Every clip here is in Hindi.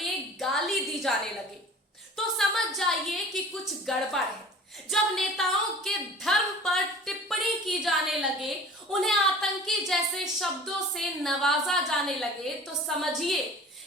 में गाली दी जाने लगे तो समझ जाइए कि कुछ गड़बड़ है। जब नेताओं के धर्म पर टिप्पणी की जाने लगे, उन्हें आतंकी जैसे शब्दों से नवाजा जाने लगे, तो समझिए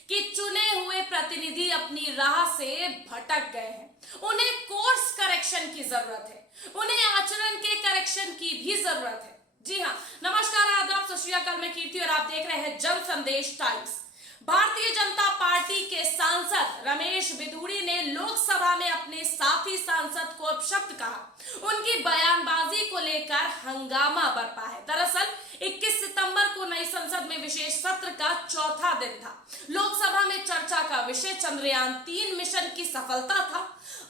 कि चुने हुए प्रतिनिधि अपनी राह से भटक गए हैं। उन्हें कोर्स करेक्शन की जरूरत है, उन्हें आचरण के करेक्शन की भी जरूरत है। जी हाँ, नमस्कार, आदाब, सत श्री अकाल, मैं कीर्ति और आप देख रहे हैं जन संदेश टाइम्स। भारतीय जनता पार्टी के सांसद रमेश बिधूड़ी ने लोकसभा में अपने साथी सांसद को अपशब्द कहा। उनकी बयानबाजी को लेकर हंगामा बरपा है। दरअसल 21 सितंबर को नई संसद में विशेष सत्र का चौथा दिन था। लोकसभा में चर्चा का विषय चंद्रयान-3 मिशन की सफलता था।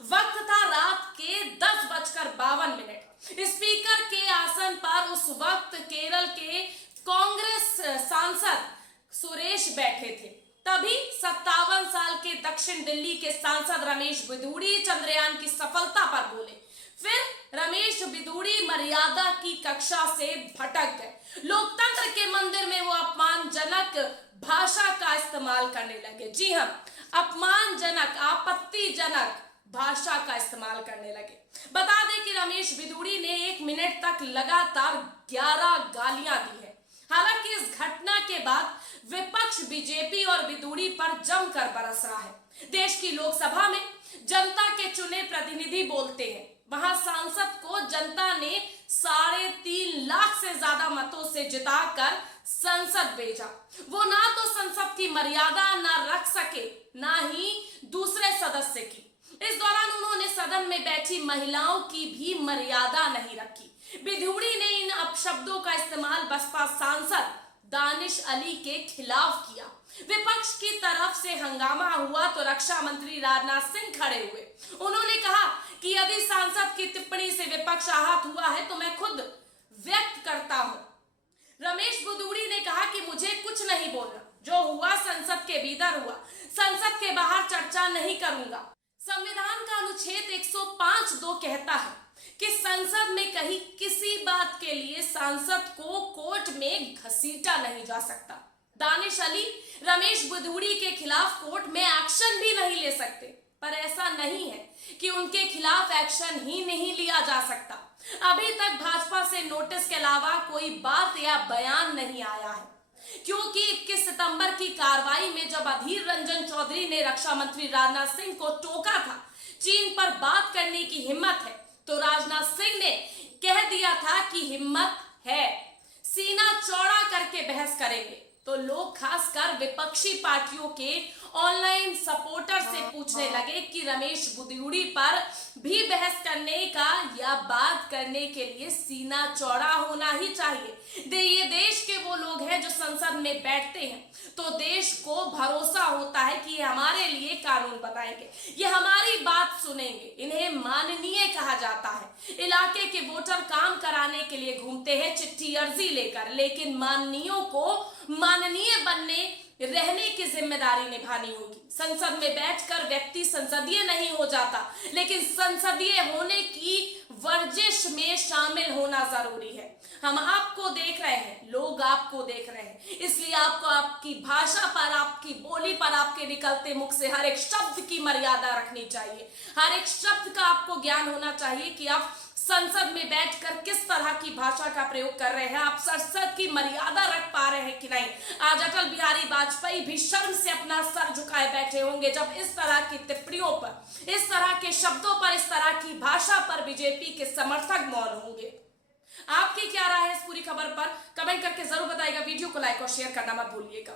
वक्त था रात के 10:52। स्पीकर के आसन पर उस वक्त केरल के कांग्रेस सांसद सुरेश बैठे थे। तभी 57 साल के दक्षिण दिल्ली के सांसद रमेश बिधूड़ी चंद्रयान की सफलता पर बोले। फिर रमेश बिधूड़ी मर्यादा की कक्षा से भटक गए। लोकतंत्र के मंदिर में वो अपमानजनक भाषा का इस्तेमाल करने लगे। जी हाँ, अपमानजनक, आपत्तिजनक भाषा का इस्तेमाल करने लगे। बता दें कि रमेश बिधूड़ी ने 1 मिनट तक लगातार 11 गालियां दी है। हालांकि इस घटना के बाद विपक्ष बीजेपी और बिधूड़ी पर जमकर बरस रहा है। देश की लोकसभा में जनता के चुने प्रतिनिधि बोलते हैं। वहां सांसद को जनता ने 3.5 लाख से ज्यादा मतों से जिताकर संसद भेजा। वो ना तो संसद की मर्यादा ना रख सके, ना ही दूसरे सदस्य की। इस दौरान उन्होंने सदन में बैठी महिलाओं की भी मर्यादा नहीं रखी। बिधूड़ी ने इन अपशब्दों का इस्तेमाल बसपा सांसद दानिश अली के खिलाफ किया। विपक्ष की तरफ से हंगामा हुआ तो रक्षा मंत्री राजनाथ सिंह खड़े हुए। उन्होंने कहा कि यदि सांसद की टिप्पणी से विपक्ष आहत हुआ है तो मैं खुद व्यक्त करता हूं। रमेश बिधूड़ी ने कहा कि मुझे कुछ नहीं बोलना, जो हुआ संसद के भीतर हुआ, संसद के बाहर चर्चा नहीं करूंगा। संविधान का अनुच्छेद 105(2) कहता है कि संसद में कहीं किसी बात के लिए सांसद को कोर्ट में घसीटा नहीं जा सकता। दानिश अली रमेश बिधूड़ी के खिलाफ कोर्ट में एक्शन भी नहीं ले सकते, पर ऐसा नहीं है कि उनके खिलाफ एक्शन ही नहीं लिया जा सकता। अभी तक भाजपा से नोटिस के अलावा कोई बात या बयान नहीं आया है, क्योंकि 21 सितंबर की कार्रवाई में जब अधीर रंजन चौधरी ने रक्षा मंत्री राजनाथ सिंह को टोका था चीन पर बात करने की हिम्मत है, तो राजनाथ सिंह ने कह दिया था कि हिम्मत है, सीना चौड़ा करके बहस करेंगे। तो लोग खासकर विपक्षी पार्टियों के ऑनलाइन सपोर्टर से पूछने लगे कि रमेश बिधूड़ी पर भी बहस करने का या बात करने के लिए सीना चौड़ा होना ही चाहिए। ये देश के वो लोग हैं जो संसद में बैठते हैं, तो देश को भरोसा होता है कि ये हमारे लिए कानून बनाएंगे, ये हमारी बात सुनेंगे। इन्हें माननीय कहा जाता है। इलाके के वोटर काम कराने के लिए घूमते हैं चिट्ठी अर्जी लेकर, लेकिन माननीयों को माननीय बनने रहने की जिम्मेदारी निभानी होगी। संसद में बैठकर व्यक्ति संसदीय नहीं हो जाता, लेकिन संसदीय होने की वर्जिश में शामिल होना जरूरी है। हम आपको देख रहे हैं, लोग आपको देख रहे हैं, इसलिए आपको आपकी भाषा पर, आपकी बोली पर, आपके निकलते मुख से हर एक शब्द की मर्यादा रखनी चाहिए। हर एक शब्द का आपको ज्ञान होना चाहिए कि आप संसद में बैठकर किस तरह की भाषा का प्रयोग कर रहे हैं, आप संसद की मर्यादा रख पा रहे हैं कि नहीं। आज अटल बिहारी वाजपेयी भी शर्म से अपना सर झुकाए बैठे होंगे जब इस तरह की टिप्पणियों पर, इस तरह के शब्दों पर, इस तरह की भाषा पर बीजेपी के समर्थक मौन होंगे। आपकी क्या राय है इस पूरी खबर पर? कमेंट करके जरूर बताइएगा। वीडियो को लाइक और शेयर करना मत भूलिएगा।